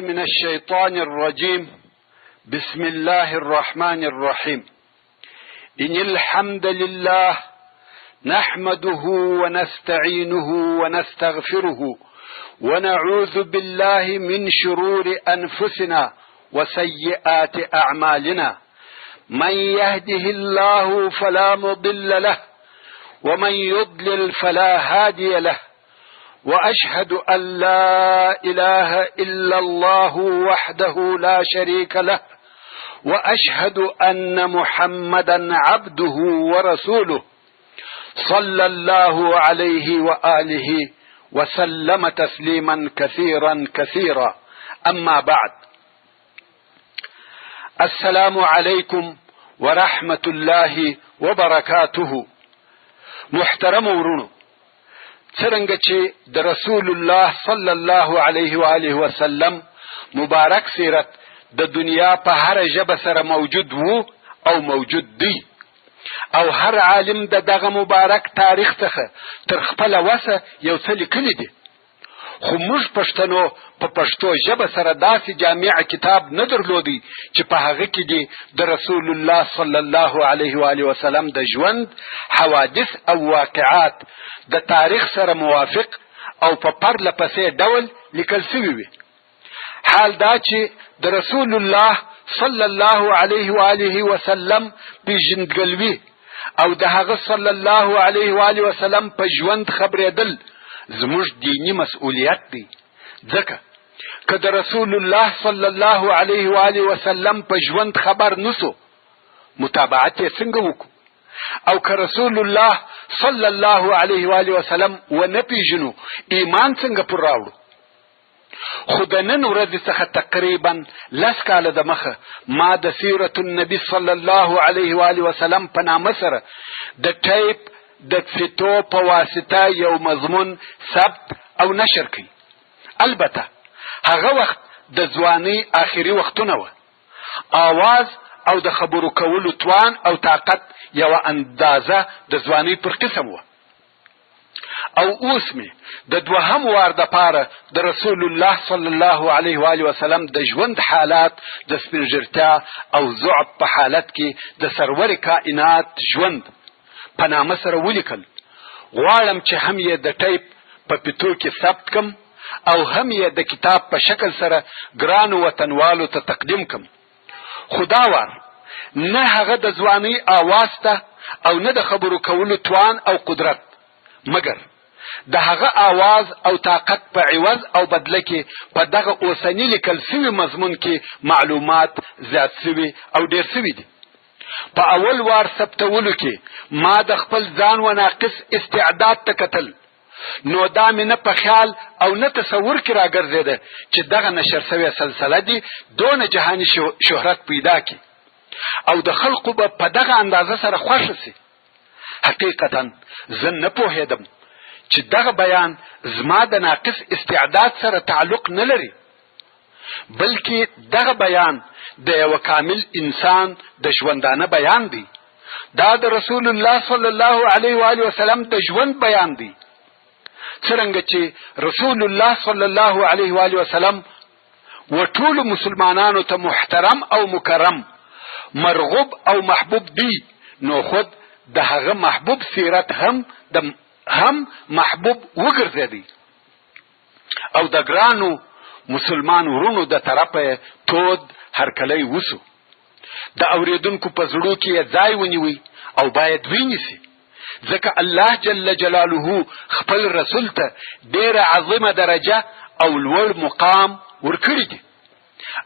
من الشيطان الرجيم. بسم الله الرحمن الرحيم. إن الحمد لله نحمده ونستعينه ونستغفره ونعوذ بالله من شرور أنفسنا وسيئات أعمالنا. من يهده الله فلا مضل له ومن يضلل فلا هادي له، وأشهد أن لا إله إلا الله وحده لا شريك له، وأشهد أن محمدا عبده ورسوله صلى الله عليه وآله وسلم تسليما كثيرا كثيرا. أما بعد، السلام عليكم ورحمة الله وبركاته. محترم ورونو، څرنګه چې د رسول الله صلی الله علیه و آله وسلم مبارک سیرت د دنیا په هر ژبه سره موجود وو او موجود دی، او هر عالم د دغه مبارک تاریخ څخه تر خپل وسه یو څه لیکلی دی، خو موږ پښتنو په پښتو ژبه سره داسې جامع کتاب نه درلودی چې په هغه کې دی د رسول الله صلی الله علیه و آله وسلم د ژوند حوادث او واقعات د تاریخ سره موافق او په پرله پسې ډول لیکل شوي وي. حال دا چې د رسول الله صلی الله علیه و آله وسلم پیژندګلوي او د هغه صلی الله علیه و آله وسلم په ژوند خبرېدل زموږ دینی مسؤلیت دی، ځکه که د رسول الله صلی الله علیه و آله وسلم په ژوند خبر نسو، متابعت یې څنګه وکړو؟ او که رسول الله صلی الله علیه و آله وسلم ونه پیژنو، ایمان څنګه پر راوړو؟ خو د نن ورځې څخه تقریبا 10 کاله د مخه ما د سیرت النبی صلی الله علیه و آله وسلم په نامه سره د ټیپ د فیتو په واسطه یو مضمون ثبت او نشر کړي. البته هغه وخت د ځوانۍ آخري وختونه وه، آواز او د خبرو کولو توان او طاقت یوه اندازه د ځوانۍ پر قسم وه. او اوس مې د دوهم وار دپاره د رسول الله صلی الله علیه و آله وسلم د ژوند حالات د سپینږیرتیا او ضعف په حالت کې د سرور کائنات ژوند په نامه سره ولیکل. غواړم چې هم یې د ټیپ په پیتو کې ثبت کم او هم یې د کتاب په شکل سره ګرانو وطنوالو ته تقدیم کم. خو دا وار نه هغه د ځوانۍ آواز ته او نه د خبرو کولو توان او قدرت، مګر د هغه آواز او طاقت په عوض او بدله کې په دغه اوسني لیکل سوي مضمون کې معلومات زیات سوي او ډیر سوي دي. په اول وار ثبتولو کې ما د خپل ځان و ناقص استعداد ته کتل، نو دا مې نه په خیال او نه تصور کې راګرځېده چې دغه نشر سوې سلسله دي دونه جهاني شهرت پیدا کړي او د خلقو به په دغه اندازه سره خوښه سي. حقیقتا زه نه پوهېدم چې دغه بیان زما د ناقص استعداد سره تعلق نه لري، بلکې دغه بیان د یو کامل انسان د ژوندانه بیان دی. دا د رسول الله صلی الله علیه و آله وسلم د ژوند بیان دی، څرنګه چې رسول الله صلی الله علیه و آله وسلم و ټولو مسلمانانو ته محترم او مکرم، مرغوب او محبوب دی، نو خود د هغه محبوب سیرت هم محبوب وګرځېدی او د ګرانو مسلمان ورونو د طرفه تود هرکلی وسو. د اوریدونکو په زړو کې ځای ونیوي او باید وینیسي، ځکه الله جل جلاله خپل رسول ته ډیره عظیمه درجه او لوړ مقام ورکړی دی،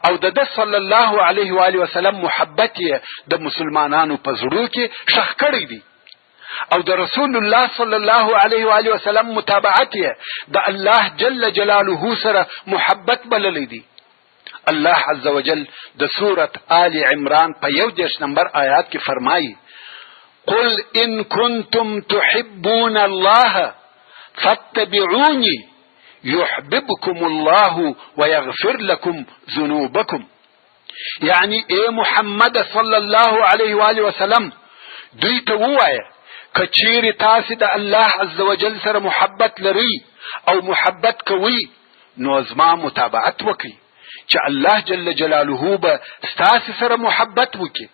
او د صلی الله علیه و آله وسلم محبت یې د مسلمانانو په زړو کې ښخ کړی دی، او د رسول الله صلی الله علیه و آله وسلم متابعت یې د الله جل جلاله سره محبت بللی دی. الله عز وجل د سورة آل عمران په 11 نمبر آیات کې فرمایي: قل ان کنتم تحبون الله فاتبعوني يحببكم الله ويغفر لكم ذنوبكم. یعنی اے محمد صلی الله علیه و آله وسلم دوی ته ووایه کچیر تاسو د الله عز وجل سره محبت لري او محبت کوي، نو زما متابعت وکړي، چې الله جل جلاله به ستاسو سره محبت وکړي،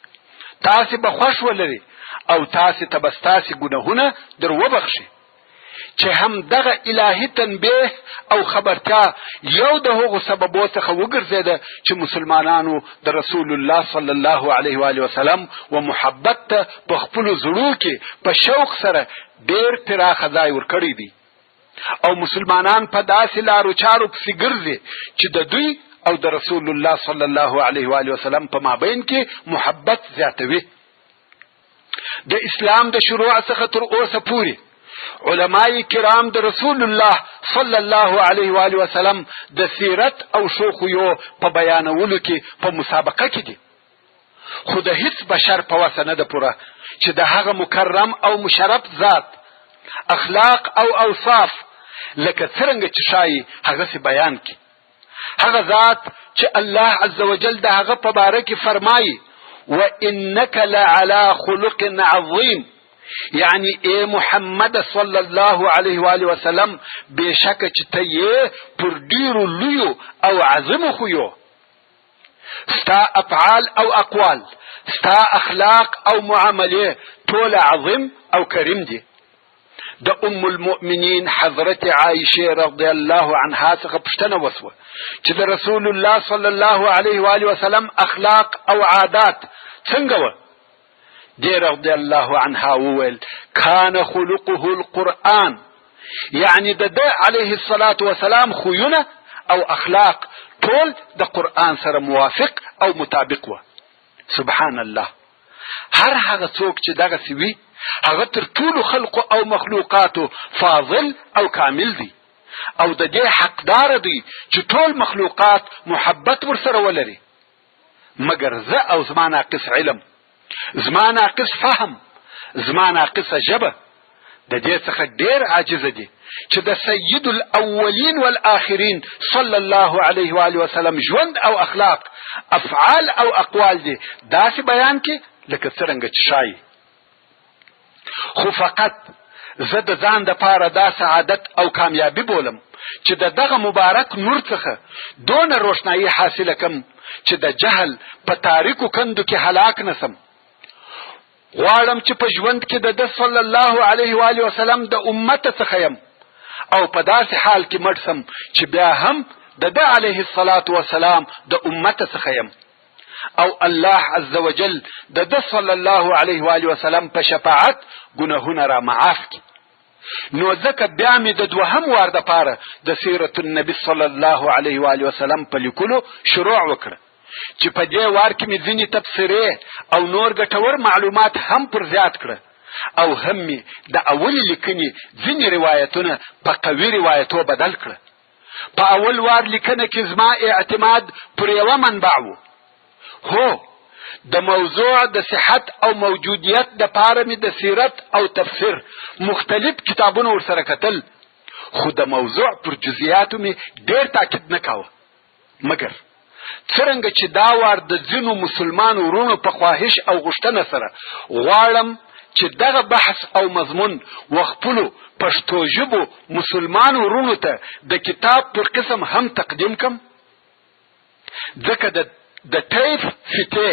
تاسو به خوښ ولري او تاسو ته به ستاسو ګناهونه در وبخشي. چې هم دغه الهي تنبیه او خبرتیا یو د هغو سببو څخه وګرځېده چې مسلمانانو د رسول الله صلی الله علیه و آله وسلم و محبت ته په خپلو زړو کې په شوق سره ډېر پراخه ځای ورکړی دی، او مسلمانان په داسې لارو چارو پسې ګرځي چې د دوی او د رسول الله صلی الله علیه و آله وسلم په مابین کې محبت زیاتوي. د اسلام د شروع څخه تر اوسه پورې علماء کرام د رسول الله صلی الله علیه و آله وسلم د سیرت او شوخیو په بیانولو کې په مسابقه کې دي، خو د هیڅ بشر په وسه نه ده پوره چې د هغه مکرم او مشرف ذات اخلاق او اوصاف لکه څرنګه چې شایي هغسې بیان کړي. هغه ذات چې الله عز وجل د هغه په باره کې فرمایي وَإِنَّكَ لَعَلَى خُلُقٍ عَظِيمٍ، یعنی اے محمد صلی الله علیه و آله وسلم بېشکه چې ته یې پر ډېرو لویو او عظیمو خویو، ستا افعال او اقوال، ستا اخلاق او معاملې ټول عظیم او کریم دي. د ام المؤمنین حضرت عائشه رضی الله عنها څخه پوښتنه وسوه چې د رسول الله صلی الله علیه و آله وسلم اخلاق او عادات څنګه وه؟ دی رضی الله عنها وویل کان خلقه القرآن، یعنی د ده علیه الصلاة وسلام خویونه او اخلاق ټول د قرآن سره موافق او مطابق وه. سبحان الله، هر هغه څوک چې دغسې وي هغه تر ټولو خلقو او مخلوقاتو فاضل او کامل دی، او د دې حقدار دی چې ټول مخلوقات محبت ورسره ولري. مګر زه او زما ناقص علم، زما ناقص فهم، زما ناقصه ژبه د دې څخه ډېر عاجزه دي چې د سید الاولین والآخرین صلی الله علیه و آله وسلم ژوند او اخلاق، افعال او اقوال دي داسې بیان کې لکه څرنګه چې شایي. خو فقط زه د ځان دپاره دا سعادت او کامیابی بولم چې د دغه مبارک نور څخه دونه روښنایي حاصله کم چې د جهل په تاریکو کندو کې هلاک نسم. غواړم چې په ژوند کې د ده صلی الله علیه و آله وسلم د امت څخه یم، او په داسې حال کې مړ سم چې بیا هم د ده علیه الصلاة وسلام د امت څخه یم، او الله عز وجل د ده صلی الله علیه و آله وسلم په شفاعت ګناهونه را معاف کړي. نو ځکه بیا مې د دوهم وار دپاره د سیرت النبي صلی الله علیه و آله وسلم په لیکلو شروع وکړه چې په دې وار کې مې ځینې تبصرې او نور ګټور معلومات هم پر زیات کړه، او هم مې د اولې لیکنې ځینې روایتونه په قوي روایتو بدل کړه. په اول وار لیکنه کې زما اعتماد پر یوه منبع و، هو د موضوع د صحت او موجودیت د پاره مې د سیرت او تفسیر مختلف کتابونه ورسره کتل، خو د موضوع پر جزئیاتو مې ډېر تاکید نه کاوه. مګر څرنګه چې دا وار د ځینو مسلمان ورونو په خواهش او غوښتنه سره غواړم چې دغه بحث او مضمون وخپلو پښتو ژبو مسلمان ورونو ته د کتاب پر قسم هم تقدیم کم، ځکه د طیف فتې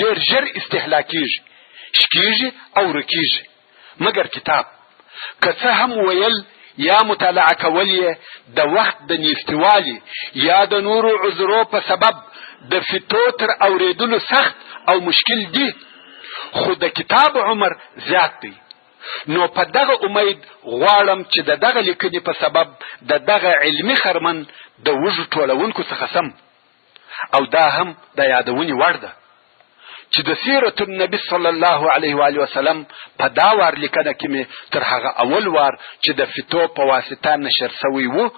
ډېر ژر استهلاکیږي، شکیږي او رکیږي. مګر کتاب که څه هم ویل یا مطالعه کول یې د وخت د نیستوالي یا د نورو عذرو په سبب د فتو تر اورېدلو سخت او مشکل دي، خو د کتاب عمر زیات دی. نو په دغه امید غواړم چې د دغه لیکنې په سبب د دغه علمي خرمن د وږو ټولونکو څخه سم، او دا هم د یادونې وړ ده چې د سیرت النبي صلی الله علیه و آله وسلم په دا وار لیکنه کې مې تر هغه اول وار چې د فتو په واسطه نشر سوی و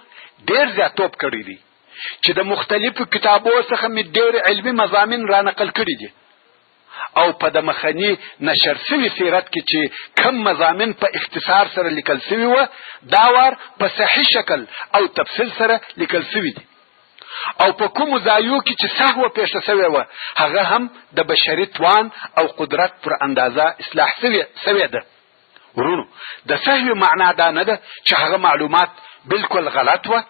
ډېر زیاتوب کړی دی، چې د مختلفو کتابو څخه مې ډېر علمي مضامین را نقل کړي دي، او په د مخني نشر سوي سیرت کې چې کم مضامین په اختصار سره لیکل سوي و، دا وار په صحیح شکل او تفصیل سره لیکل سوي دي، او په کومو ځایو کې چې سهوه پیښه سوې وه هغه هم د بشري توان او قدرت پر اندازه اصلاح سوې ده. ورونو، د سهوې معنا دا نه ده چې هغه معلومات بالکل غلط وه،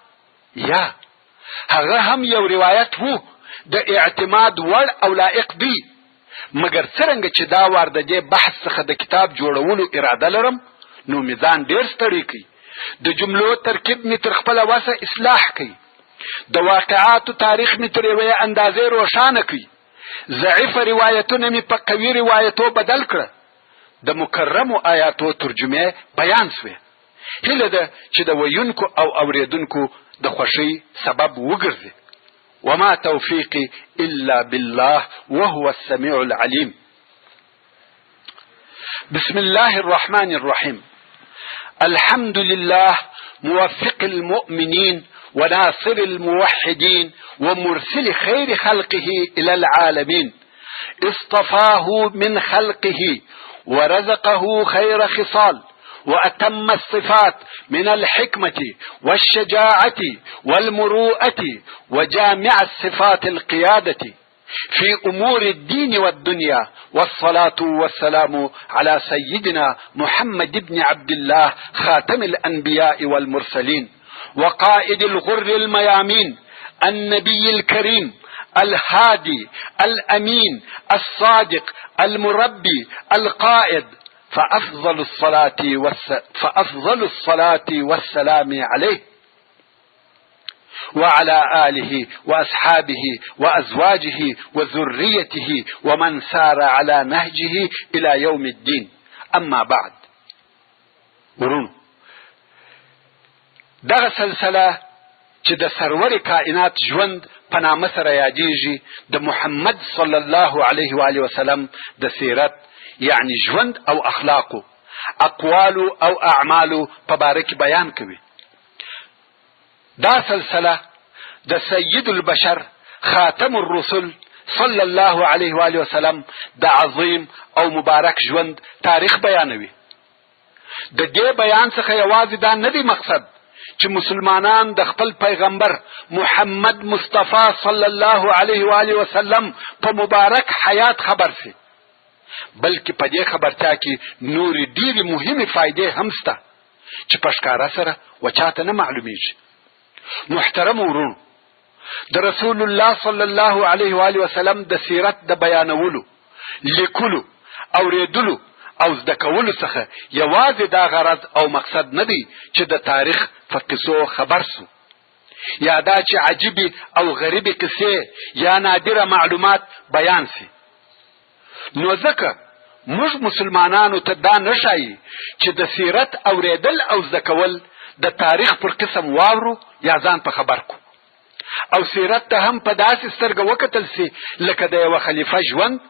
یا هغه هم یو روایت وو د اعتماد وړ او لائق دی، مګر څرنګه چې دا وار د دې بحث څخه د کتاب جوړولو اراده لرم نو میزان ډیر ستړی کوي. د جملو ترکیب می تر خپل وسه اصلاح کوي، د واقعاتو تاریخ می تر یوې اندازې روښانه کوي، ضعیف روایتونه می په قوي روایتو بدل کړه، د مکرمو آیاتو ترجمه بیان شوه. هیله ده چې د ویونکو او اوریدونکو د خوشی سبب وګرځي. وما توفيقي إلا بالله وهو السميع العليم. بسم الله الرحمن الرحيم. الحمد لله موفق المؤمنين وناصر الموحدين ومرسل خير خلقه إلى العالمين، اصطفاه من خلقه ورزقه خير خصال وأتم الصفات من الحكمة والشجاعة والمروءة وجامع الصفات القيادة في أمور الدين والدنيا، والصلاة والسلام على سيدنا محمد بن عبد الله خاتم الأنبياء والمرسلين وقائد الغر الميامين، النبي الكريم الهادي الأمين الصادق المربي القائد، فأفضل الصلاة والسلام عليه وعلى آله وأصحابه وأزواجه وذريته ومن سار على نهجه إلى يوم الدين. أما بعد، ورونو دغه سلسله چې د سرور کائنات ژوند په نامه سره یادیږي، د محمد صلی الله علیه و آله وسلم د سیرت یعنی ژوند او اخلاقو، اقوالو او اعمالو په باره کې بیان کوي. دا سلسله د سید البشر خاتم الرسل صلی الله علیه و آله وسلم د عظیم او مبارک ژوند تاریخ بیانوي. د دې بیان څخه یوازې دا نه دی مقصد چې مسلمانان د خپل پیغمبر محمد مصطفی صلی الله علیه و آله وسلم په مبارک حیات خبر سي، بلکې په دې خبرتیا کې نور ډېرې مهمې فائدې هم شته چې په ښکاره سره وچاته نه معلومیږي. محترم ورونو، د رسول الله صلی الله علیه و آله وسلم د سیرت د بیانولو، لیکلو، اوریدلو او زده کولو څخه یوازې دا غرض او مقصد نه دی چې د تاریخ په قصو خبر سو، یا دا چې عجیبې او غریبې قصې یا نادره معلومات بیان سي. نو ځکه موږ مسلمانانو ته دا نشایي چې د سیرت اوریدل او زده کول د تاریخ پر قسم واورو یا ځان په خبر کو، او سیرت ته هم په داسې سترګه وکتل سي لکه د یوه خلیفه ژوند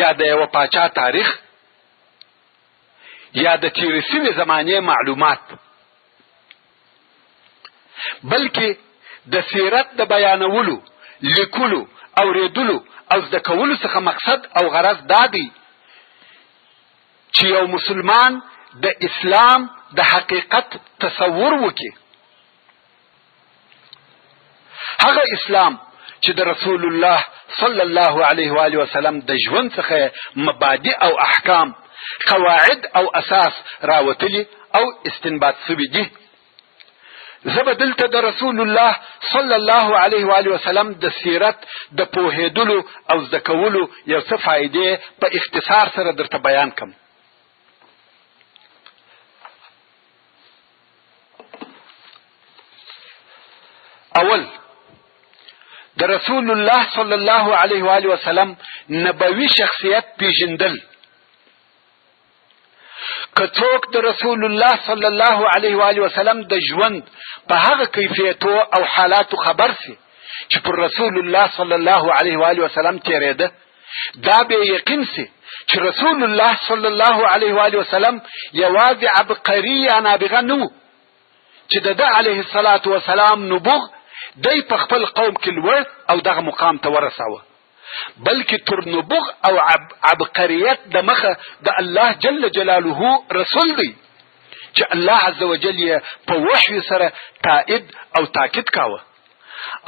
یا د یوه پاچا تاریخ یا د تیرې سوې زمانې معلومات، بلکې د سیرت د بیانولو، لیکلو، اوریدلو او زده کولو څخه مقصد او غرض دا دی چې یو مسلمان د اسلام د حقیقت تصور وکړي، هغه اسلام چې د رسول الله صلی الله علیه و آله وسلم د ژوند څخه مبادئ او احکام، قواعد او اساس راوتلي او استنباط شوي دي. زه به دلته د رسول الله صلی الله علیه و آله وسلم د سیرت د پوهېدلو او زده کولو یو څه فائدې په اختصار سره درته بیان کړم. اول، د رسول الله صلی الله علیه و آله وسلم نبوي شخصیت پیژندل. که څوک د رسول الله صلی الله علیه و آله وسلم د ژوند په هغه کیفیتو او حالاتو خبر سي چې پر رسول الله صلی الله علیه و آله وسلم تیرېده، دا به یقین سي چې رسول الله صلی الله علیه و آله وسلم یوازې عبقري یا نابغه نه و چې د ده علیه الصلاة وسلام نبوغ دی په خپل قوم کې لوړ او دغه مقام ته ورساوه، بلکې تر نبوغ او عبقریت د مخه د الله جل جلاله رسول دی چې الله عز وجل یې په وحی سره تائید او تاکید کاوه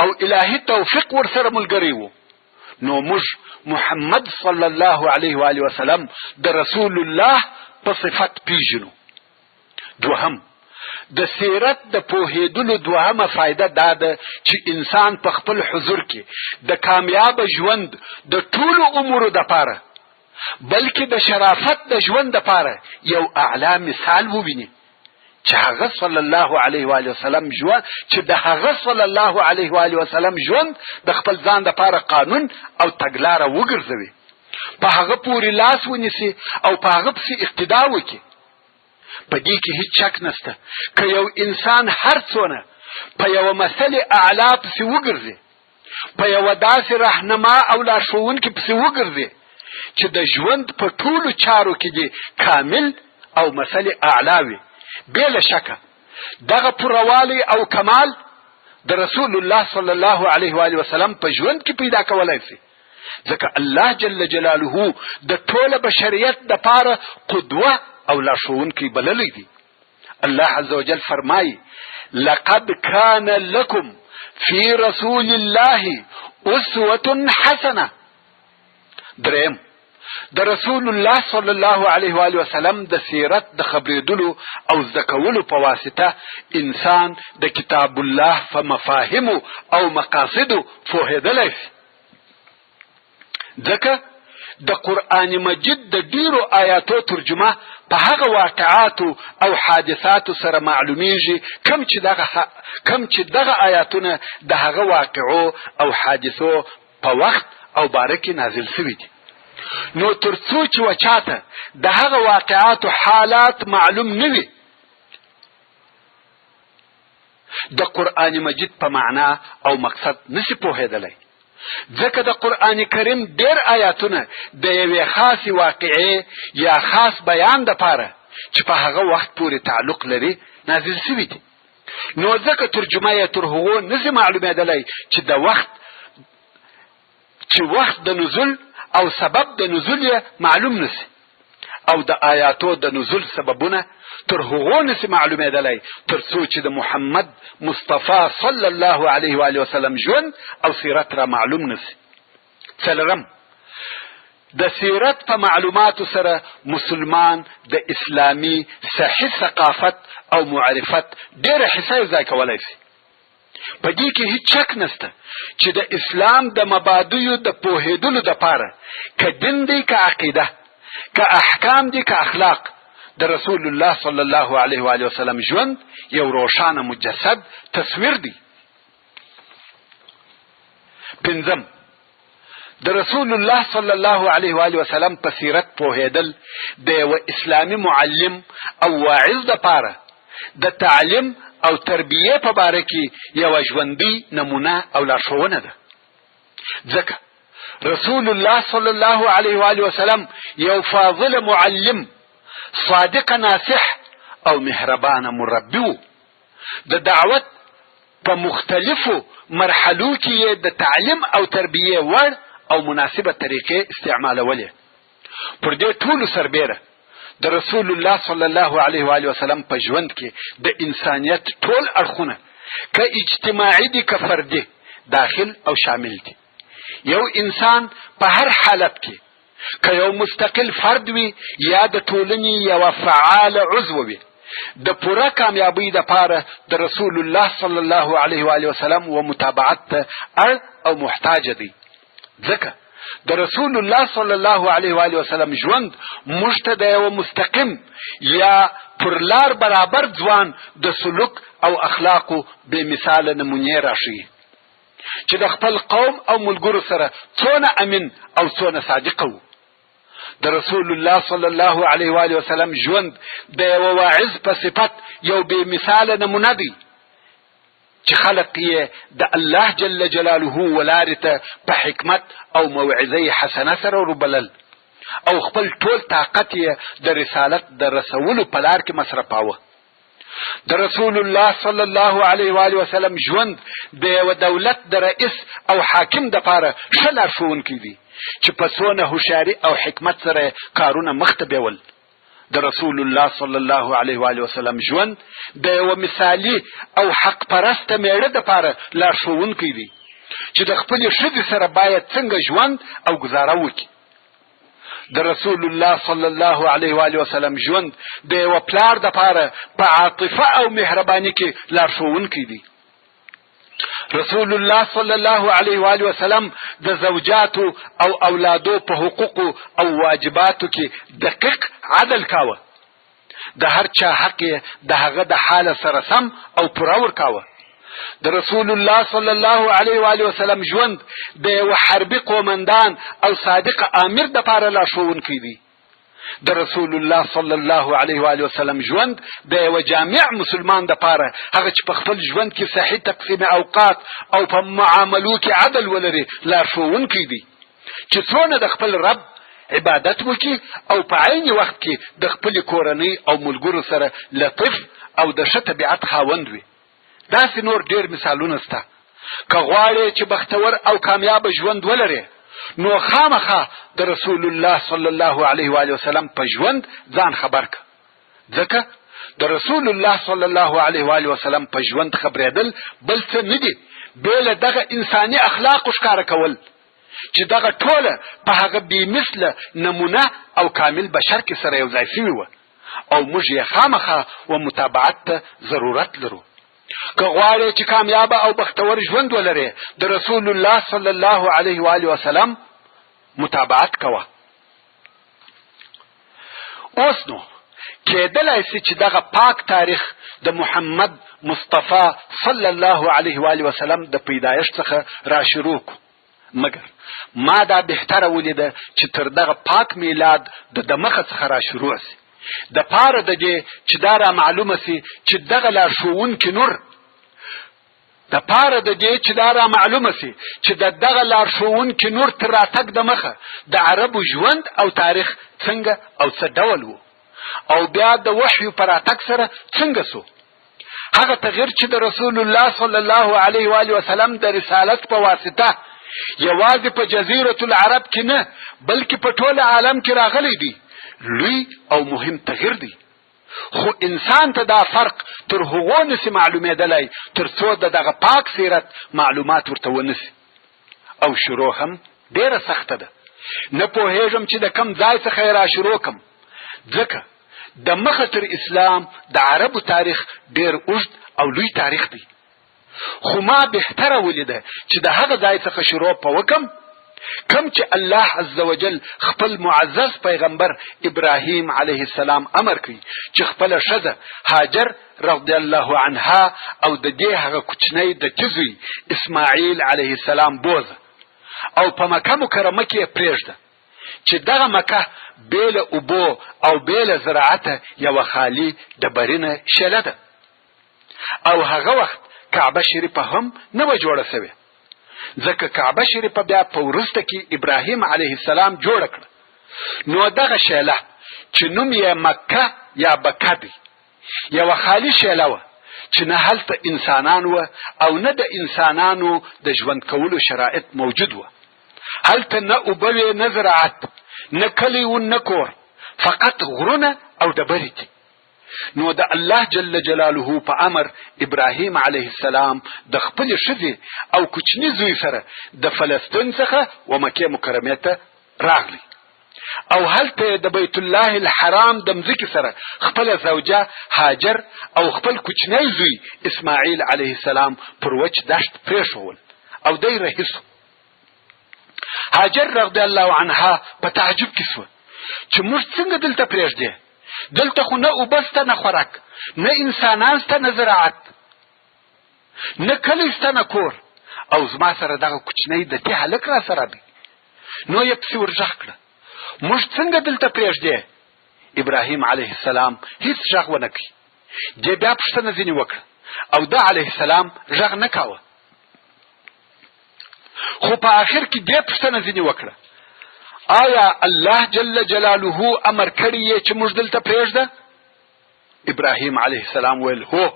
او الهي توفیق ورسره ملګری و. نو موږ محمد صلی الله علیه و آله وسلم د رسول الله په صفت پیژنو. دوهم، د سیرت د پوهېدلو دوهمه فایده دا ده چې انسان په خپل حضور کې د کامیاب ژوند د ټولو عمرو دپاره بلکې د شرافت د ژوند دپاره یو اعلی مثال وویني چې هغه صلی الله علیه و آله وسلم ژوند چې د هغه صلی الله علیه و آله وسلم ژوند د خپل ځان دپاره قانون او تګلاره وګرځوي، په هغه پورې لاس ونیسي او په هغه پسې اقتدا وکړي. په دې کې هیڅ شک نشته که یو انسان هر څونه په یوه مثل اعلی پسې وګرځي، په یوه داسې رهنما او لارښوونکي پسې وګرځي چې د ژوند په ټولو چارو کې دې کامل او مثل اعلی وي، بېله شکه دغه پوروالی او کمال د رسول الله صلی الله علیه و آله وسلم په ژوند کې پیدا کولی شي، ځکه الله جل جلاله د ټوله بشریت دپاره قدوه او لارښوونکی بللی دی. الله عز وجل فرمایي لقد كان لكم في رسول الله اسوة حسنه. دریم، د رسول الله صلی الله علیه و آله وسلم د سیرت د خبرېدلو او زده کولو په واسطه انسان د کتاب الله په مفاهیمو او مقاصدو پوهېدلی شي، ځکه د قرآن مجید د ډیرو آیاتو ترجمه په هغه واقعاتو او حادثاتو سره معلومیږي کم چې دغه آیاتونه د هغه واقعو او حادثو په وخت او باره کې نازل شوي دي. نو تر څو چې وچاته د هغه واقعاتو حالات معلوم نه وي، د قرآن مجید په معنا او مقصد نشي پوهېدلی، ځکه د قرآن کریم ډېر آیاتونه د یوې خاصې واقعې یا خاص بیان دپاره چې په هغه وخت پورې تعلق لري نازل شوي دي. نو ځکه ترجمه یې تر هغو نشي معلومېدلی چې وخت د نزول او سبب د نزول یې معلوم نشي، او د آیاتو د نزول سببونه تر هغو نشي معلومېدلی تر څو چې د محمد مصطفی صلی الله علیه و آله وسلم ژوند او سیرت را معلوم نشي. څلورم، د سیرت په معلوماتو سره مسلمان د اسلامي صحیح ثقافت او معرفت ډېره حصه ځای کولی شي. په دې کې هیڅ شک نشته چې د اسلام د مبادیو د پوهېدلو دپاره که دین دی که عقیده، که احکام دی که اخلاق، د رسول الله صلی الله علیه و آله وسلم ژوند یو روښانه مجسد تصویر دی. پنځم، د رسول الله صلی الله علیه و آله وسلم په سیرت پوهېدل د یوه اسلامي معلم او واعظ دپاره د تعلیم او تربیه په باره کې یوه ژوندۍ نمونه او لارښوونه ده، ځکه رسول الله صلی الله علیه و آله وسلم یو فاضل معلم، صادق ناصح او مهربانه مربی و. د دعوت په مختلفو مرحلو کې یې د تعلیم او تربیه وړ او مناسبه طریقې استعمالولې. پر دې ټولو سربیره د رسول الله صلی الله علیه و آله وسلم په ژوند کې د انسانیت ټول اړخونه که اجتماعي دي که فردي داخل او شامل دي. یو انسان په هر حالت کې که یو مستقل فرد وي یا د ټولنې یوه فعال عضو وي، د پوره کامیابۍ دپاره د رسول الله صلی الله علیه و آله وسلم و متابعت ته اړ او محتاج دی، ځکه د رسول الله صلی الله علیه و آله وسلم ژوند موږ ته د یوه مستقیم یا پر لار برابر ځوان د سلوک او اخلاقو بې مثاله نمونې راښیي چې د خپل قوم او ملګرو سره څونه امین او څونه صادقه و. د رسول الله صلی الله علیه و آله وسلم ژوند د یوه واعظ په صفت یو بې مثاله نمونه دی چې خلق یې د الله جل جلاله ولارې ته په حکمت او موعظه حسنه سره وروبلل او خپل ټول طاقت یې د رسالت د رسولو په لار کې مصرفاوه. د رسول الله صلی الله علیه و آله وسلم ژوند د یوه دولت د رئیس او حاکم دپاره ښه لارښوونکی دی چې په څونه هوښیاري او حکمت سره کارونه مخته بیول. د رسول الله صلی الله علیه و آله وسلم ژوند د یوه مثالي او حق پرسته میړه دپاره لارښوونکی دی چې د خپلې ښځې سره باید څنګه ژوند او ګزاره وکړي. د رسول الله صلی الله علیه و آله وسلم ژوند د یو پلار د پاره په عاطفه او مهرباني کې لارښوونکی دی. رسول الله صلی الله علیه و آله وسلم د زوجاتو او اولادو په حقوقو او واجباتو کې دقیق عدل کاوه. د هر چا حق د هغه د حال سره سم او پوره ورکاوه. د رسول الله صلی الله علیه و آله وسلم ژوند د یو حربي قومندان او صادق امیر د پاره لارښوونکی دی. د رسول الله صلی الله علیه و آله وسلم ژوند د یو جامع مسلمان د پاره هغه چې په خپل ژوند کې صحیح تقسیم اوقات او په معاملو کې عدل ولري لارښوونکی دی چې څونه د خپل رب عبادت وکړي او په عین وخت کې د خپل کورنۍ او ملګرو سره لطف او د ښه طبیعت خاوند وي. داسې نور ډیر مثالونه شته. که غواړې چې بختور او کامیاب ژوند ولرې نو خامخا د رسول الله صلی الله علیه و آله وسلم په ژوند ځان خبر کړه. ځکه د رسول الله صلی الله علیه و آله وسلم په ژوند خبرېدل بل څه نه دي بېله دغه انساني اخلاقو ښکاره کول چې دغه ټوله په هغه بېمثله نمونه او کامل بشر کې سره یو ځای شوي وه او موږ یې خامخا و متابعت ته ضرورت لرو. که غواړې چې کامیابه او بختور ژوند ولرې د رسول الله صلی الله علیه و آله وسلم متابعت کوه. اوس نو کېدلی سي چې دغه پاک تاریخ د محمد مصطفی صلی الله علیه و آله وسلم د پیدایښت څخه را شروع کړو، مګر ما دا بهتره ولیده چې تر دغه پاک میلاد د مخه څخه را شروع سي د پاره د دې چې دا را معلومه سي چې دغه لارښوونکي نور د پاره د دې چې دا را معلومه سي چې دغه لارښوونکي نور تر راتګ د مخه د عربو ژوند او تاریخ څنګه او څه ډول و او بیا د وحیو په راتګ سره څنګه سو. هغه تغییر چې د رسول الله صلی الله علیه و آله وسلم د رسالت په واسطه یوازې په جزیرة العرب کې نه بلکې په ټول عالم کې راغلی دی لوی او مهم تغییر دی. خو انسان ته دا فرق تر هغو نسی معلومېدلی تر څو دغه پاک سیرت معلومات ورته ونسی. او شروع هم ډیره سخته ده. نه پوهېږم چې د کم ځای څخه یې را شروع کم، ځکه د مخه تر اسلام د عربو تاریخ ډیر اوږد او لوی تاریخ دی. خو ما بهتره ولیده چې د هغه ځای څخه شروع په وکم کم چې الله عز وجل خپل معزز پیغمبر ابراهیم علیه السلام امر کوي چې خپل ښځه هاجر رضی الله عنها او د دې هغه کوچنی د جزوی اسماعیل علیه السلام بوزه او په مکه مکرمه کې پرېږده چې دغه مکه بیل اوبو او بیل زراعت یو خالی ډبرینه شله ده او هغه وخت کعبه شریفه هم نه و جوړه سوې، ځکه کعبه شریفه بیا په وروسته کې ابراهیم علیه السلام جوړه کړه. نو دغه شیله چې نوم یې مکه یا بکه دی یوه خالي شیله وه چې نه هلته انسانان وه او نه د انسانانو د ژوند کولو شرایط موجود وه. هلته نه اوبه وې نه زراعت، نه کلی و نه کور، فقط غرونه او ډبرې دي. نو د الله جل جلاله په امر ابراهیم علیه السلام د خپل ښځې او کوچني زوی سره د فلسطین څخه و مکې مکرمې ته راغلی او هلته د بیت الله الحرام د مځکې سره خپل زوجه هاجر او خپل کوچنی زوی اسماعیل علیه السلام پر وچ دشت پرېښول او دی رهي سو. هاجر رضی الله عنها په تعجب کې سوه چې موږ څنګه دلته پرېږدې؟ دلته خو نه اوبه شته نه خوراک، نه انسانان شته نه زراعت، نه کلی شته نه کور، او زما سره دغه کوچنی د دې هلک را سره دی. نو یې پسې ورغږ کړه موږ څنګه دلته پرېږدې؟ ابراهیم علیه السلام هیڅ غږ ونه کړي. دې بیا پوښتنه ځینې وکړه او د علیه السلام غږ نه کاوه. خو په آخر کې دې پوښتنه ځینې وکړه آیا الله جل جلاله امر کړی یې چې موږ دلته پرېږده؟ ابراهیم علیه السلام ویل هو.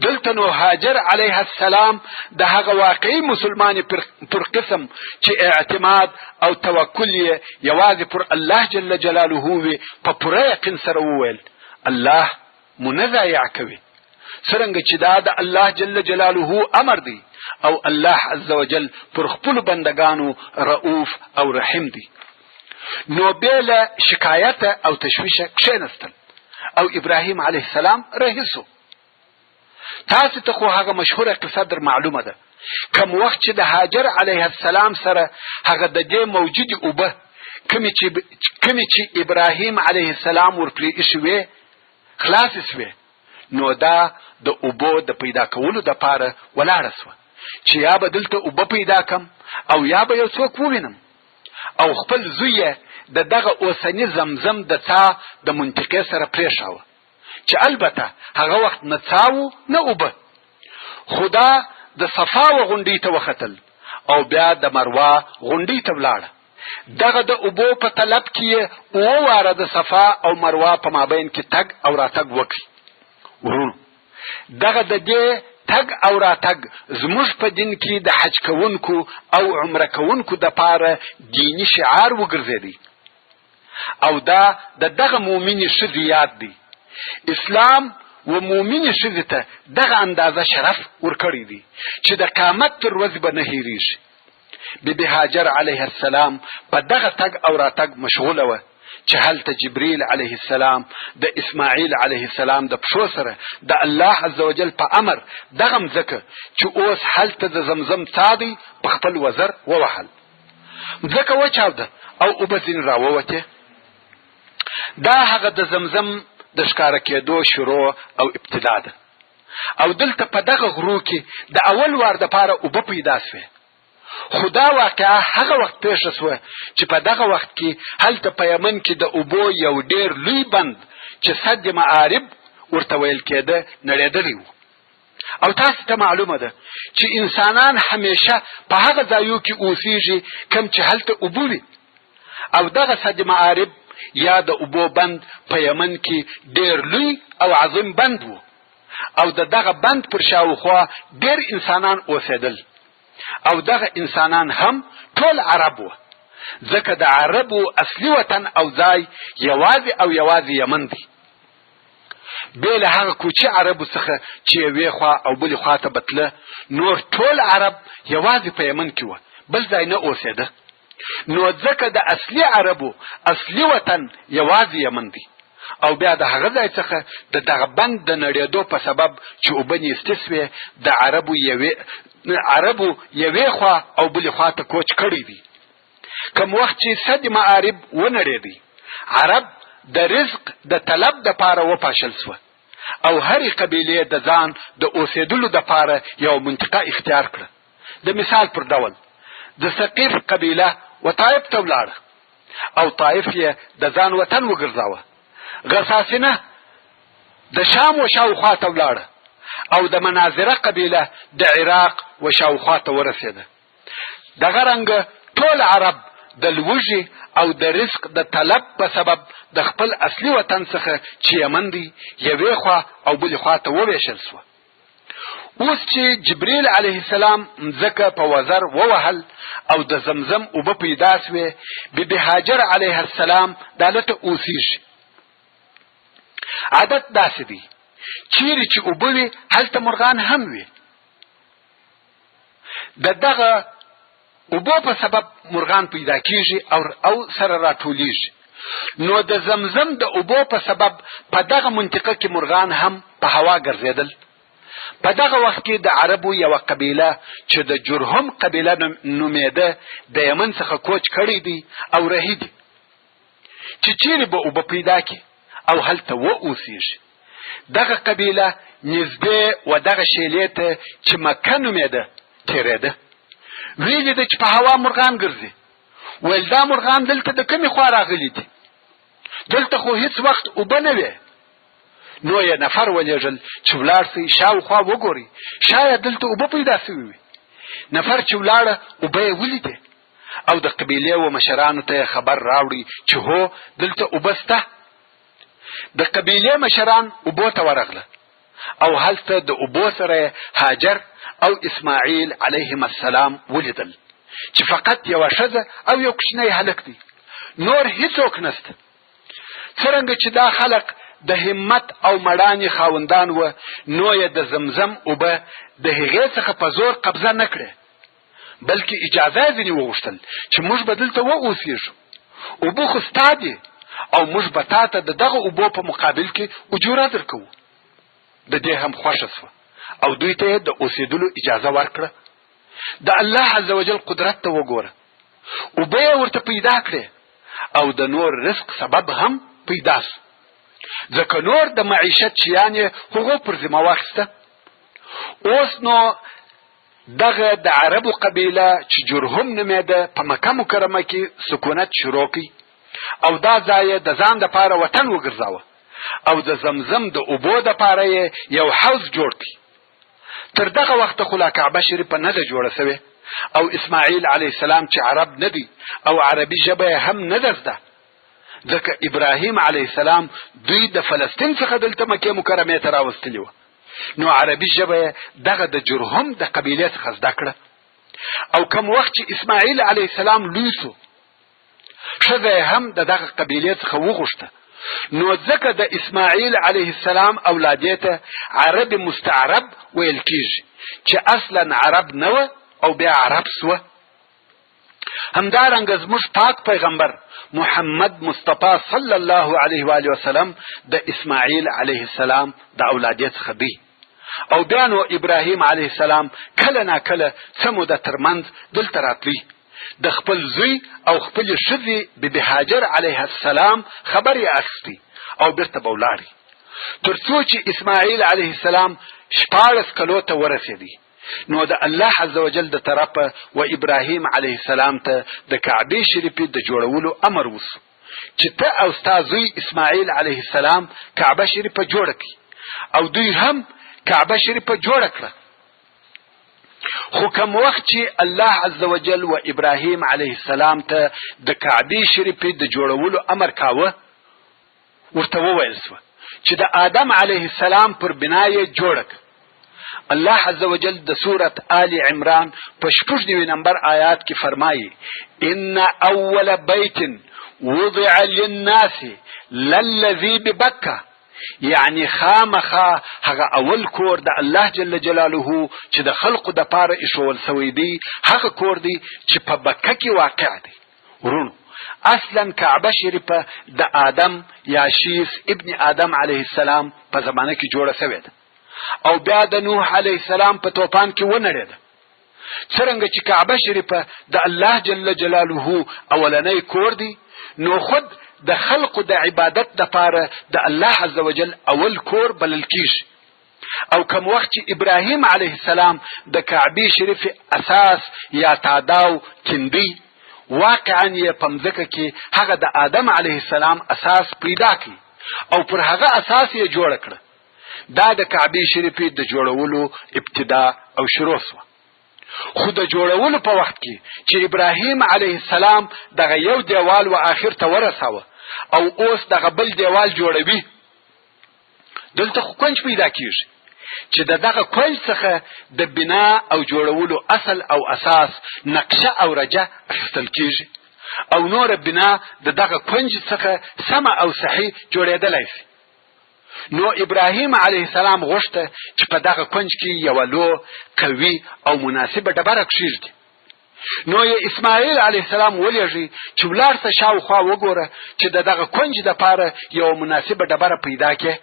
دلته نو هاجر علیه السلام د هغه واقعي مسلمانې پر قسم چې اعتماد او توکل یې یوازې پر الله جل جلاله وي په پوره یقین سره وویل الله مو نه ضایع کوي، څرنګه چې دا د الله جل جلاله امر دی او الله عز وجل پر خپل بندگانو رؤوف او رحیم دی. نو بیله شکایت او تشویش کښېنستل او ابراهیم علیه السلام رهیسو. تاسو ته خو هغه مشهوره قصه در معلومه ده، کوم وخت چې د هاجر علیه السلام سره هغه د دې موجودې اوبه کومې چې ابراهیم علیه السلام ورپرې ایښې وې خلاصې سوې، نو دا د اوبو د پیدا کولو دپاره ولاړه سوه چې یا به دلته اوبه پیدا کم او یا به یو څوک ووینم، او خپل زوی یې د دغه اوسني زمزم د څا د منطقې سره پرېښاوه چې البته هغه وخت نه څا و نه اوبه. خو دا د صفا و غونډۍ ته وختل او بیا د مروه غونډۍ ته ولاړه. دغه د اوبو په طلب کې یې اووه واره د صفا او مروه په مابین کې تګ او راتګ وکړي. ورونو، دغه د دې تګ او راتګ زموږ په دین کې د حج کوونکو او عمره کوونکو دپاره دیني شعار وګرځېدی او دا د دغه مؤمنې ښځې یاد دی. اسلام و مؤمنې ښځې ته دغه اندازه شرف ورکړی دی چې د قیامت تر ورځې به نه هېرېږي. بیبي هاجر علیه السلام په دغه تګ او راتګ مشغوله وه چې هلته جبریل علیه السلام د اسماعیل علیه السلام د پښو سره د الله عزوجل په امر دغه مځکه چې اوس هلته د زمزم څا دی په خپل وزر ووهل. مځکه وچاوده او اوبه ځینې راووتې. دا هغه د زمزم د ښکاره کېدو شروع او ابتدا ده او دلته په دغه غرو کې د اول وار دپاره اوبه پیدا سوې. خو دا واقعه هغه وخت پیښه سوه چې په دغه وخت کې هلته په یمن کې د اوبو یو ډېر لوی بند چې سد معارب ورته ویل کېده نړېدلی و. او تاسو ته معلومه ده چې انسانان همیشه په هغه ځایو کې اوسېږي کوم چې هلته اوبه وي، او دغه سد معارب یا د اوبو بند په یمن کې ډېر لوی او عظیم بند و او د دغه بند پر شاوخوا ډېر انسانان اوسېدل او دغه انسانان هم ټول عرب و، ځکه د عربو اصلي وطن او ځای یوازې او یوازې یمن دی. بې له هغه کوچي عربو څخه چې یوې خوا او بلې خوا ته بتله، نور ټول عرب یوازې په یمن کې و، بل ځای نه اوسېده. نو ځکه د اصلي عربو اصلي وطن یوازې یمن دی او بیا د هغه ځای څخه د دغه بند د نړېدو په سبب چې اوبه نیستې سوې د عربو یوې خوا او بلې خوا ته کوچ کړی دی. کوم وخت چې سد معارب ونړېدی، عرب د رزق د طلب دپاره وپاشل سوه او هرې قبیلې د ځان د اوسېدلو دپاره یو منطقه اختیار کړه. د مثال پر ډول د ثقیف قبیله و طایف ته ولاړه او طایف یې د ځان وطن وګرځاوه. غساسینه د شام و شاوخوا ته ولاړه او د مناظره قبیله د عراق و شاوخوا ته ورسېده. دغه رنګه ټول عرب د لوږې او د رزق د طلب په سبب د خپل اصلي وطن څخه چې یمن دی یوې خوا او بلې خوا ته وویشل سوه. اوس چې جبریل علیه السلام مځکه په وزر ووهل او د زمزم اوبه پیدا سوې، بیبي هاجر علیه السلام دلته اوسېږي. عادت داسې دی چیرې چې اوبه وي هلته مرغان هم وي. د دغه اوبو په سبب مرغان پیدا کیږي او سره راټولیږي. نو د زمزم د اوبو په سبب په دغه منطقه کې مرغان هم په هوا ګرځېدل. په دغه وخت کې د عربو یوه قبیله چې د جرهم قبیله نومېده د یمن څخه کوچ کړی دی او رهي دی چې چیرې به اوبه پیدا کړي او هلته واوسېږي. دغه قبیله نږدې و دغه شیلې ته چې مکه نومېده تېرېده. ویلې ده چې په هوا مرغان ګرځي. ویل دا مرغان دلته د کومې خوا راغلي دي؟ دلته خو هیڅ وخت اوبه نه وې. نو یې نفر ولېږل چې ولاړ سئ شاوخوا وګورئ، شاید دلته اوبه پیدا سوي وي. نفر چې ولاړه اوبه یې ولیدې او د قبیلې و مشرانو ته خبر راوړي چې هو دلته اوبه سته. د قبیلې مشران اوبو ته ورغله او هلته د اوبو سره هاجر او اسماعیل علیهم السلام ولیدل چې فقط یوه ښځه او یو کوچنی هلک دی، نور هیڅوک نسته. څرنګه چې دا خلق د همت او مړانې خاوندان و، نو یې د زمزم اوبه د هغې څخه په زور قبضه نه کړې، بلکې اجازه یې ځینې وغوښتل چې موږ به دلته واوسېږو. اوبه خو ستا دي او موږ به تا ته د دغه اوبو په مقابل کې اجوره درکوو. د دې هم خوښه سوه او دوی ته د اوسېدلو اجازه ورکړه. د الله عز وجل قدرت ته وګوره. اوبه یې ورته پیدا کړې او د نور رزق سبب هم پیدا سو، ځکه نور د معیشت شیان یې هغو پر ذمه واخیسته. اوس نو دغه د عربو قبیله چې جرهم نومېده په مکه مکرمه کې سکونت شروع کړي او دا ځای د ځان دپاره وطن وګرځاوه او د زمزم د اوبو دپاره یې یو حوض جوړ کړي. تر دغه وخته خو لا کعبه شریفه نه ده جوړه سوې او اسماعیل علیه السلام چې عرب نه دی او عربي ژبه هم نه ده زده، ځکه ابراهیم علیه السلام دوی د فلسطین څخه دلته مکې مکرمې ته راوستلي وه، نو عربي ژبه دغه د جرهم د قبیلې څخه زده کړه. او کم وخت چې اسماعیل علیه السلام لوی سو، ښځه هم د دغه قبیلې څخه وغوښته، نو ځکه د اسماعیل علیه السلام اولادې ته عرب مستعرب ویل کیږي چې اصلا عرب نه وه او بیا عرب سوه. همدارنګه زموږ پاک پیغمبر محمد مصطفی صلی الله علیه و آله وسلم د اسماعیل علیه السلام د اولادې څخه دی او بیا نو ابراهیم علیه السلام کله ناکله څه موده ترمنځ دلته راتلی، د خپل زوی او خپلې ښځې بیبي هاجر علیه السلام خبر یې اخیستی او بیرته به ولاړی، تر څو چې اسماعیل علیه السلام 14 کلو ته ورسېدی. نو د الله عز وجل د طرفه و ابراهیم علیه السلام ته د کعبې شریفې د جوړولو امر وسو چې ته او ستا زوی اسماعیل علیه السلام کعبه شریفه جوړه کړي او دوی هم کعبه شریفه جوړه کړه. خو کوم وخت چې الله عز وجل و ابراهیم علیه السلام ته د کعبې شریفې د جوړولو امر کاوه، ورته وویل سوه چې د آدم علیه السلام پر بنا یې جوړه کړه. الله عز وجل د سورت آل عمران په 96 نمبر آیات کې فرمایي: ان اول بیت وضع للناس للذي ببکه، یعنی خامخا هغه اول کور د الله جل جلاله چې د خلقو د پاره ایښول سوی دی هغه کور دی چې په بکه کې واقع دی. ورونو اصلا کعبه شریفه د آدم یا شیس ابن آدم علیه السلام په زمانه کې جوړه سوې ده او بیا د نوح علیه السلام په طوفان کې ونړېده. څرنګه چې کعبه شریفه د الله جل جلاله اولنی کور دی، نو خود د خلقو د عبادت د پاره د الله عز وجل اول کور بلل کیږي. او کوم وخت چې ابراهیم علیه السلام د کعبې شریف اساس یا تاداو کندی، واقعا یې په مځکه کې هغه د آدم علیه السلام اساس پیدا کړي او پر هغه اساس یې جوړ کړه. دا د کعبې شریفې د جوړولو ابتدا او شروع سوه. خو د جوړولو په وخت کې چې ابراهیم علیه السلام دغه یو دیوال و آخر ته ورساوه او اوس دغه بل دیوال جوړوي، دلته خو کونج پیدا کیږي چې دغه کونج څخه د بنا او جوړولو اصل او اساس نقشه او رجه اخیستل کیږي او نور بنا دغه کونج څخه سمه او صحیح جوړېدلی شي. نو ابراهیم علیه السلام غوښته چې په دغه کونج کې یو لو قوي او مناسبه ډبره کښېږدي. نو یې اسماعیل علیه السلام ولېږي چې ولاړ شه شاوخوا وګوره چې دغه کونج دپاره یو مناسبه ډبره پیدا کړي.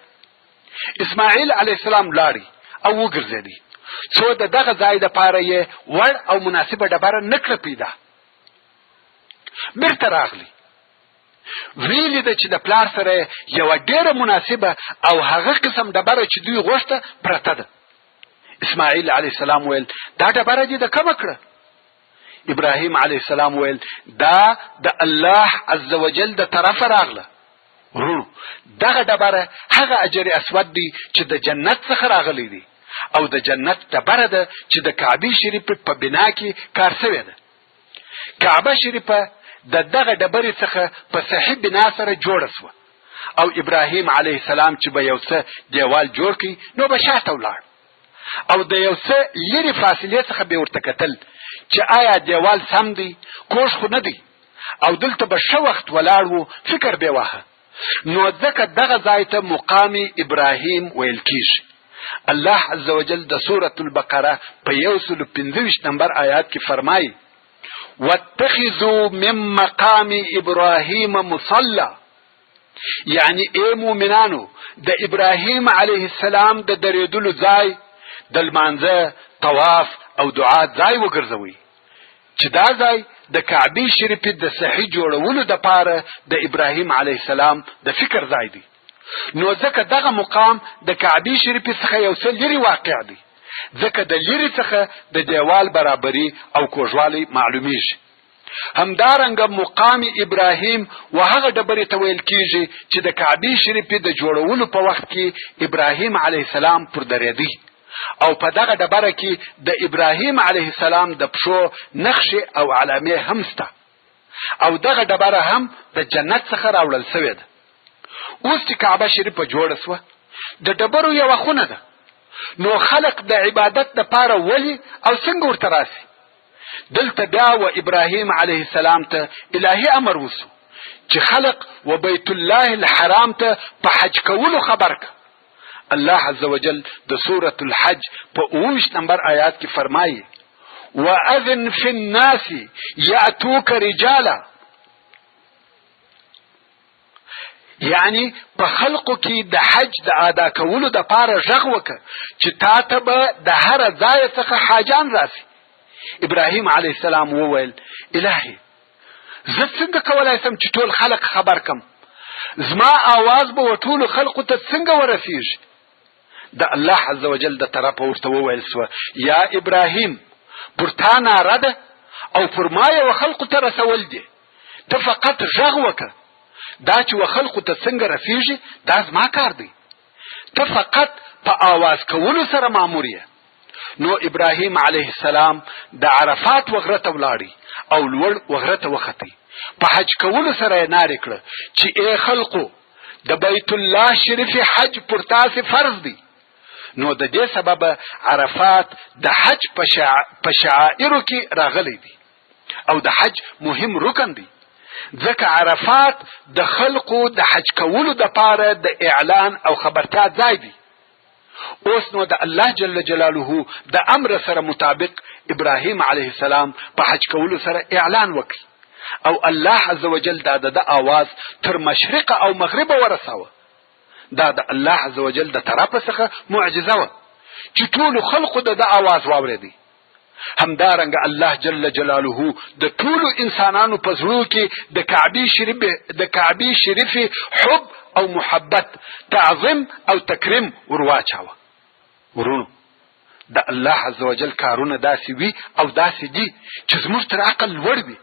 اسماعیل علیه السلام لاړی او وګرځېدی، څو دغه ځای دپاره یې وړ او مناسبه ډبره نه کړه پیدا. بیرته راغلی، ویلی ده چې د پلار سره یوه ډیره مناسبه او هغه قسم ډبره چې دوی غوښته پرته ده. اسماعیل علیه السلام ویل دا ډبره دې د کومه کړه؟ ابراهیم علیه السلام ویل دا د الله عز وجل د طرفه راغله. ورونو دغه ډبره هغه اجر اسود دی چې د جنت څخه راغلی دی او د جنت ډبره ده چې د کعبې شریفې په بنا کې کار سوې ده. کعبه شریفه دغه ډبرې څخه په صحیح بنا سره جوړه سوه او ابراهیم علیه السلام چې به یو څه دیوال جوړ کړي نو به شاته ولاړ او د یو څه لرې فاصلې څخه به ورته کتل چې آیا دیوال سم دی، کوږ خو نه دی او دلته به ښه وخت ولاړ و، فکر به واهه. نو ځکه دغه ځای ته مقام ابراهیم ویل کیږي. الله عز وجل د سورة البقره په 125 نمبر آیات کې فرمایي: واتخذوا من مقام ابراهیم مصلى، یعنی ای مومنانو د ابراهیم علیه السلام د درېدلو ځای د لمانځه، طواف او دعا ځای وګرځوئ، چې دا ځای د کعبې شریفې د صحیح جوړولو دپاره د ابراهیم علیه السلام د فکر ځای دی. نو ځکه دغه مقام د کعبې شریفې څخه یو څه لرې واقع دی، ځکه د لرې څخه د دیوال برابري او کوږوالی معلومیږي. همدارنګه مقام ابراهیم و هغه ډبرې ته ویل کیږي چې د کعبې شریفې د جوړولو په وخت کې ابراهیم علیه السلام پر درېدی، او په دغه ډبره کې د ابراهیم علیه السلام د پښو نقشې او علامې هم شته، او دغه ډبره هم د جنت څخه راوړل شوې ده. اوس چې کعبه شریفه جوړه سوه، د ډبرو یوه خونه ده، نو خلق د عبادت دپاره ولې او څنګه ورته راسي؟ دلته بیا و ابراهیم علیه السلام ته الهي امر وسو چې خلق و بیت الله الحرام ته په حج کولو خبر که. الله عز وجل د سورة الحج په 19 نمبر آیات کې فرمایي وَأَذِنْ فِي النَّاسِ يَأْتُوكَ رِجَالًا، یعنی په خلقو کې د حج د ادا کولو د پاره غږ وکړه چې تا ته به د هر ځای څخه حاجان راسي. ابراهیم علیه السلام وویل الهي زه څنګه کولای شم چې ټول خلق خبر کم؟ زما آواز به و ټولو خلقو ته څنګه ورسیږي؟ د الله عز وجل د طرفه ورته وویل سوه یا ابراهیم پر تا ناره ده او پر ما یې و خلقو ته رسول دي، ته فقط غږ وکړه. دا چې و خلقو ته څنګه رسیږي دا زما کار دی، ته فقط په آواز کولو سره مامور یې. نو ابراهیم علیه السلام د عرفات وغره ته ولاړی او لوړ وغره ته وختی. په حج کولو سره یې نارې کړه چې ای خلقو د بیت الله شریف حج پر تاسې فرض دی. نو د دې سبب عرفات د حج په شعائرو کې راغلی دی او د حج مهم رکن دی، ځکه عرفات د خلقو د حج کولو د پاره د اعلان او خبرتیا ځای دی. اوس نو د الله جل جلاله د امر سره مطابق ابراهیم علیه السلام په حج کولو سره اعلان وکړي او الله عز وجل دا د آواز تر مشرق او مغرب ورساوه. دا د الله عز وجل د طرفه څخه معجزه وه چې ټولو خلقو د آواز واورېدی. همدارنګه الله جل جلاله د ټولو انسانانو په زړونو کې د کعبې شریفې حب او محبت، تعظیم او تکریم ورواچاوه. ورونو د الله عز وجل کارونه داسې وي او داسې دي چې زموږ تر عقل لوړ دي.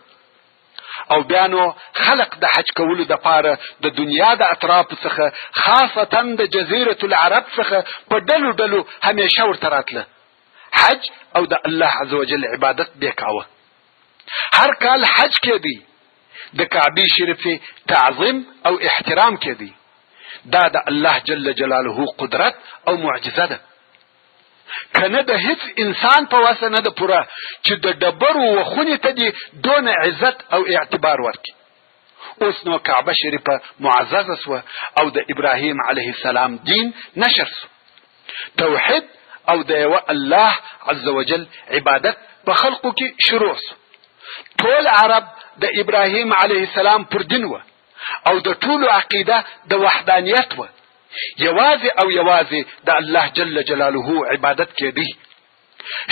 او بیا نو خلق د حج کولو د پاره د دنیا د اطرافو څخه خاصتا د جزیرة العرب څخه په ډلو ډلو همیشه ورته راتله حج او د الله عز وجل عبادت به کاوه. هر کال حج کېدی، د کعبې شریفې تعظیم او احترام کېدی. دا د الله جل جلاله قدرت او معجزه ده، کنه د هیڅ انسان په واسه نه ده پوره چې د ډبرو و خونې ته دي دون عزت او اعتبار ورکړي. اوس نو کعبه شریفه معززه سوه او د ابراهیم علیه السلام دین نشر سو. توحید او د یوه الله عز وجل عبادت په خلقو کې شروع سو. ټول عرب د ابراهیم علیه السلام پر دین وه او د ټولو عقیده د وحدانیت وه. یوازې او یوازې د الله جل جلاله عبادت کېدی،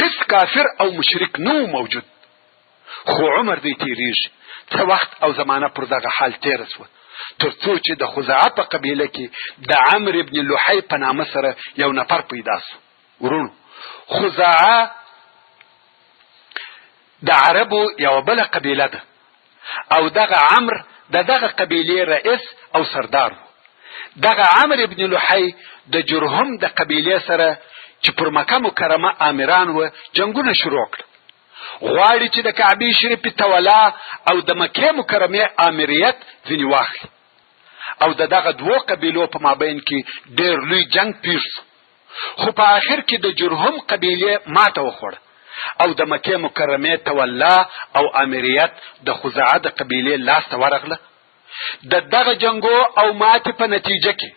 هیڅ کافر او مشرک نو موجود. خو عمر دی تیریږي، څه وخت او زمانه پر دغه حال تیره سوه تر څو چې د خزاعه په قبیله کې د عمرو بن لحی په نامه سره یو نفر پیدا سو. ورونو خزاعه د عربو یو بله قبیله ده او دغه عمرو د دغه قبیلې رئیس او سردار و. دغه عمرو بن لحی د جرهم د قبیلې سره چې پر مکه مکرمه آمران و جنگونه شروع کړل. غواړي چې د کعبې شریفې تولا او د مکې مکرمې آمریت ځینې واخلي او د دغه دوو قبیلو په مابین کې ډېر لوی جنگ پیښ شو. خو په آخر کې د جرهم قبیلې ماته وخوړه او د مکې مکرمې تولا او آمریت د خزاعه د قبیلې لاسته ورغله. د دغه جنگو او ماتې په نتیجه کې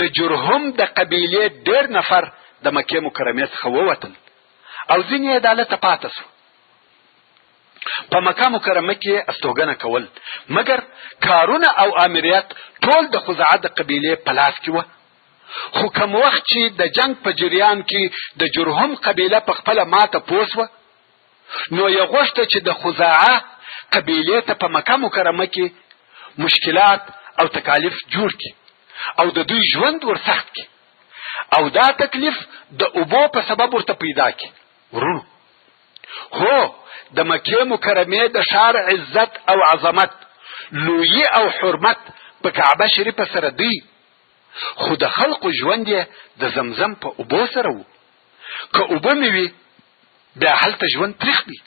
د جرهم د قبیلې ډېر نفر د مکې مکرمې څخه ووتل او ځینې یې دالته پاته سو. په مکه مکرمه کې استوګنه کول، مګر کارونه او امریت ټول د خزاعه د قبیلې په لاس کې وه. خو کوم وخت چې د جنگ په جریان کې د جرهم قبیله په خپله ماته پوسوه، نو یې غوښته چې د خزاعه قبیلې ته په مکه مکرمه کې مشکلات او تکالیف جوړ کړي او د دوی ژوند ورسخت کړي، او دا تکلیف د اوبو په سبب ورته پیدا کړي. ورونو، هو د مکې مکرمې د ښار عزت او عظمت، لویي او حرمت په کعبه شریفه سره دی، خو د خلقو ژوند یې د زمزم په اوبو سره و. که اوبه مې وي بیا هلته ژوند تریخ وي.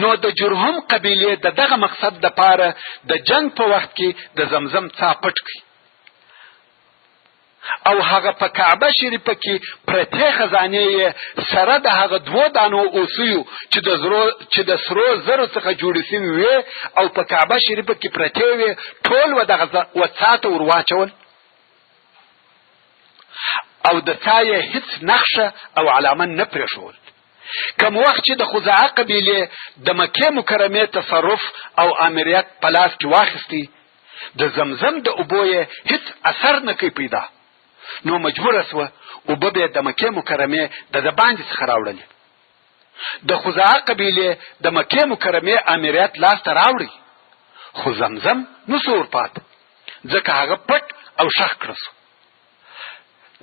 نو د جرهم قبیلې د دغه مقصد دپاره د جنگ په وخت کې د زمزم څا پټ کړي او هغه په کعبه شریفه کې پرتې خزانې یې سره د هغه 2 دانو اوسیو چې د سرو زرو څخه جوړې سوي وې او په کعبه شریفه کې پرتې وې، ټول ودغه وڅاته ور واچول او د څا یې هیڅ نقشه او علامه نه پرېښول. کوم وخت چې د خزاعه قبیلې د مکې مکرمې تصرف او امریت په لاس کې واخیستی، د زمزم د اوبو یې هیڅ اثر نه کوي پیدا، نو مجبوره سوه اوبه به د مکې مکرمې د باندې څخه راوړلې. د خزاعه قبیلې د مکې مکرمې امریت لاس ته راوړي، خو زمزم نو سور پات، ځکه هغه پټ او شخ کړه سو.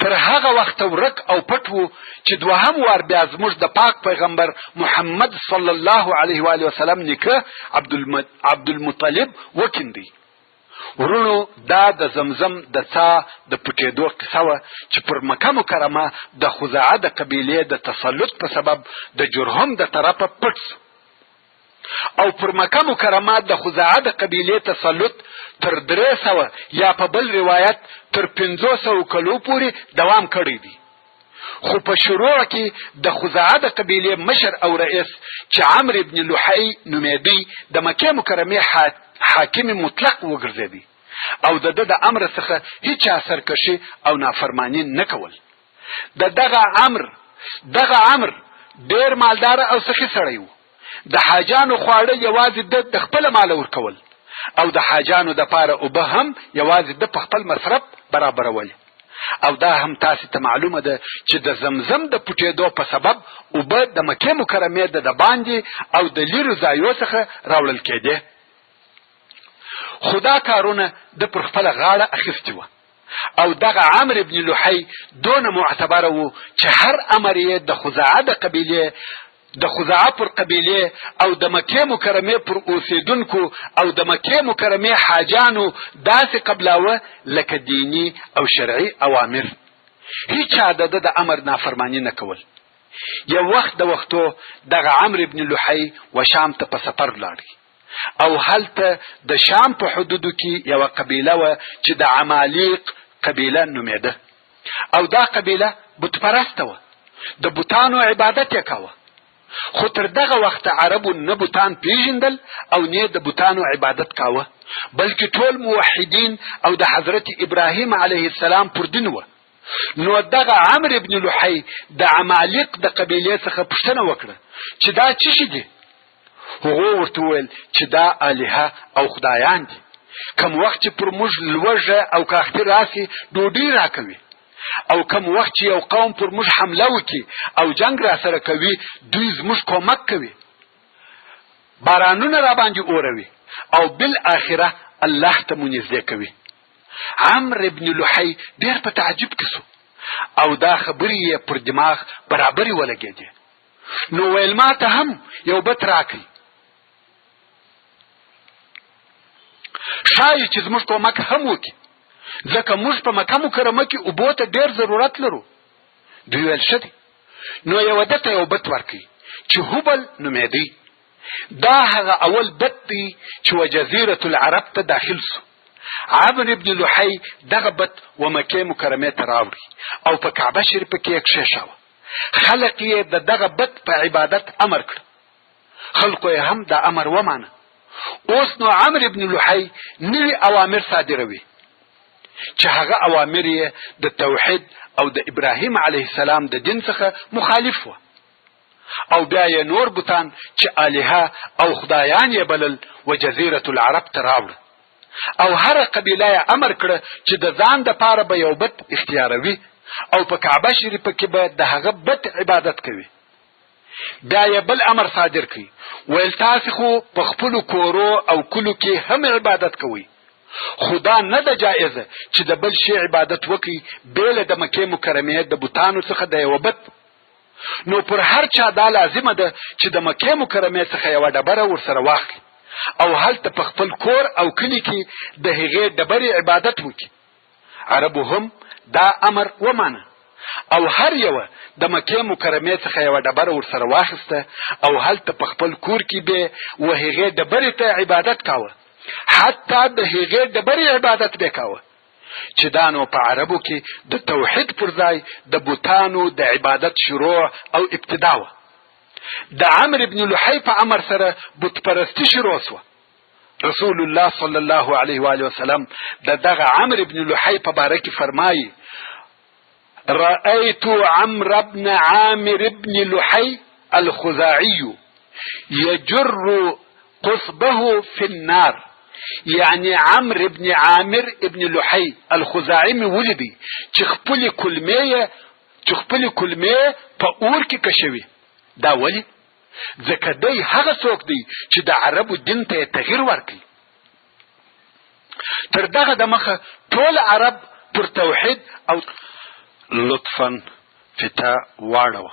تر هغه وخت ورک او پټ وو چې دوهم وار بیا زموږ د پاک پیغمبر محمد صلی الله علیه و آله وسلم نیکه عبدالمطلب وکیندی. ورونو، دا د زمزم د څا د پټېدو قصه وه چې پر مکه مکرمه د خزاعه د قبیلې د تسلط په سبب د جرهم د طرفه پټ سو، او پر مکه مکرمه د خزاعه د قبیلې تسلط تر 300 یا په بل روایت تر 500 کلو پورې دوام کړی دی. خو په شروع کې د خزاعه د قبیلې مشر او رئیس چې عمرو ابن لحی نومېدی د مکې مکرمې حاکم مطلق وګرځېدی او د ده د امر څخه هیڅ سرکشي او نافرمانی نه کول. دغه عمر ډېر مالدار او سخي سړی و. د حاجانو خواړه یوازې د خپل مال ورکول او د حاجانو د پاره اوبه هم یوازې د خپل مصرف برابرول. او دا هم تاسو ته معلومه ده چې د زمزم د پټېدو په سبب اوبه د مکې مکرمې د باندې او د لیرو ځایو څخه راوړل کېدې. خدا کارونه د پر خپل غاړه اخیستي وه او دغه عمرو ابن لحی دونه معتبره و چې هر امر یې د خزاعه پر قبیلې او د مکې مکرمې پر اوسیدونکو او د مکې مکرمې حاجانو داسې قبلاوه لکه دینی او شرعي اوامر. هیچا د امر نافرمانی نه کول. یو وخت د وختو دغه عمرو ابن لحی و شام ته په سفر لاړی او هلته د شام په حدودو کې یو قبیله و چې د عمالیق قبیله نومېده، او دا قبیله بت پرسته و، د بوتانو عبادت یې کاوه. خو تر دغه وخت عربو نه بوتان پیژندل او نه د بوتانو عبادت کاوه، بلکې ټول موحدین او د حضرت ابراهیم علیه السلام پر دین و. نو دغه عمرو ابن لحی د عمالیق د قبیلې څخه پوښتنه وکړه چې دا څه شي دي؟ هغه ورته وویل چې دا الهه او خدایان دي، کوم وخت چې پر موږ لوږه او کاختي راسي ډوډۍ راکوي، او کوم وخت چې یو قوم پر موږ حمله وکړي او جنگ را سره کوي دوی زموږ کومک کوي، بارانونه را باندې اوروي او بالاخره الله ته مو نږدې کوي. عمرو ابن لحی ډېر په تعجب کې سو او دا خبرې یې پر دماغ برابرې ولګېدې. نو ویل ما ته هم یو بت راکړي، شاید چې زموږ کومک هم وکړي، ځکه موږ په مکه مکرمه کې اوبو ته ډېر ضرورت لرو. دوی ویل ښه دی. نو یو ده ته یو بت ورکړي چې هبل نومېدی. دا هغه اول بت دی چې و جزیرة العرب ته داخل سو. عمرو ابن لحی دغه بت و مکې مکرمې ته راوړي او په کعبه شریفه کې یې کښېښاوه. خلق یې د دغه بت په عبادت امر کړ، خلقو یې هم دا امر ومانه. اوس نو عمرو ابن لحی نوي اوامر صادروي چې هغه اوامر یې د توحید او د ابراهیم علیه السلام د دین څخه مخالف و. او بیا یې نور بوتان چې الهه او خدایان یې بلل و جزیرة العرب ته راوړه او هر قبیله یې امر کړه چې د ځان دپاره به یو بت اختیاروي او په کعبه شریفه کې به د هغه بت عبادت کوي. بیا یې بل امر صادر کړي ویل تاسې خو په خپلو کورو او کلو کې هم عبادت کوئ، خو دا نه ده جایزه چې د بل شي عبادت وکړي بېله د مکې مکرمې د بوتانو څخه د یوه بت. نو پر هر چا دا لازمه ده چې د مکې مکرمې څخه یوه ډبره ورسره واخلي او هلته په خپل کور او کلي کې د هغې ډبرې عبادت وکړي. عربو هم دا امر ومانه او هر یوه د مکې مکرمې څخه یوه ډبره ورسره واخیسته او هلته په خپل کور کې به و هغې ډبرې ته عبادت کاوه، حتی د هغې ډبرې عبادت به کاوه چې دا نو په عربو کې د توحید پر ځای د بوتانو د عبادت شروع او ابتدا وه. د عمرو بن لحی په امر سره بت پرستی شروع سوه. رسول الله صلی الله علیه و آله وسلم د دغه عمرو بن لحی په باره کې فرمایي رأيت عمرو بن عامر بن لحي الخزاعي يجر قصبه في النار. يعني عمرو بن عامر بن لحي الخزاعي مې ولیدی چې خپلې کلمې په اور کې کشوي. دا ولې؟ ځکه دی هغه څوک دی چې د عربو دین ته یې تغییر ورکړي. تر دغه دمخه ټول عرب پر توحید او لطفا فتا واړوه.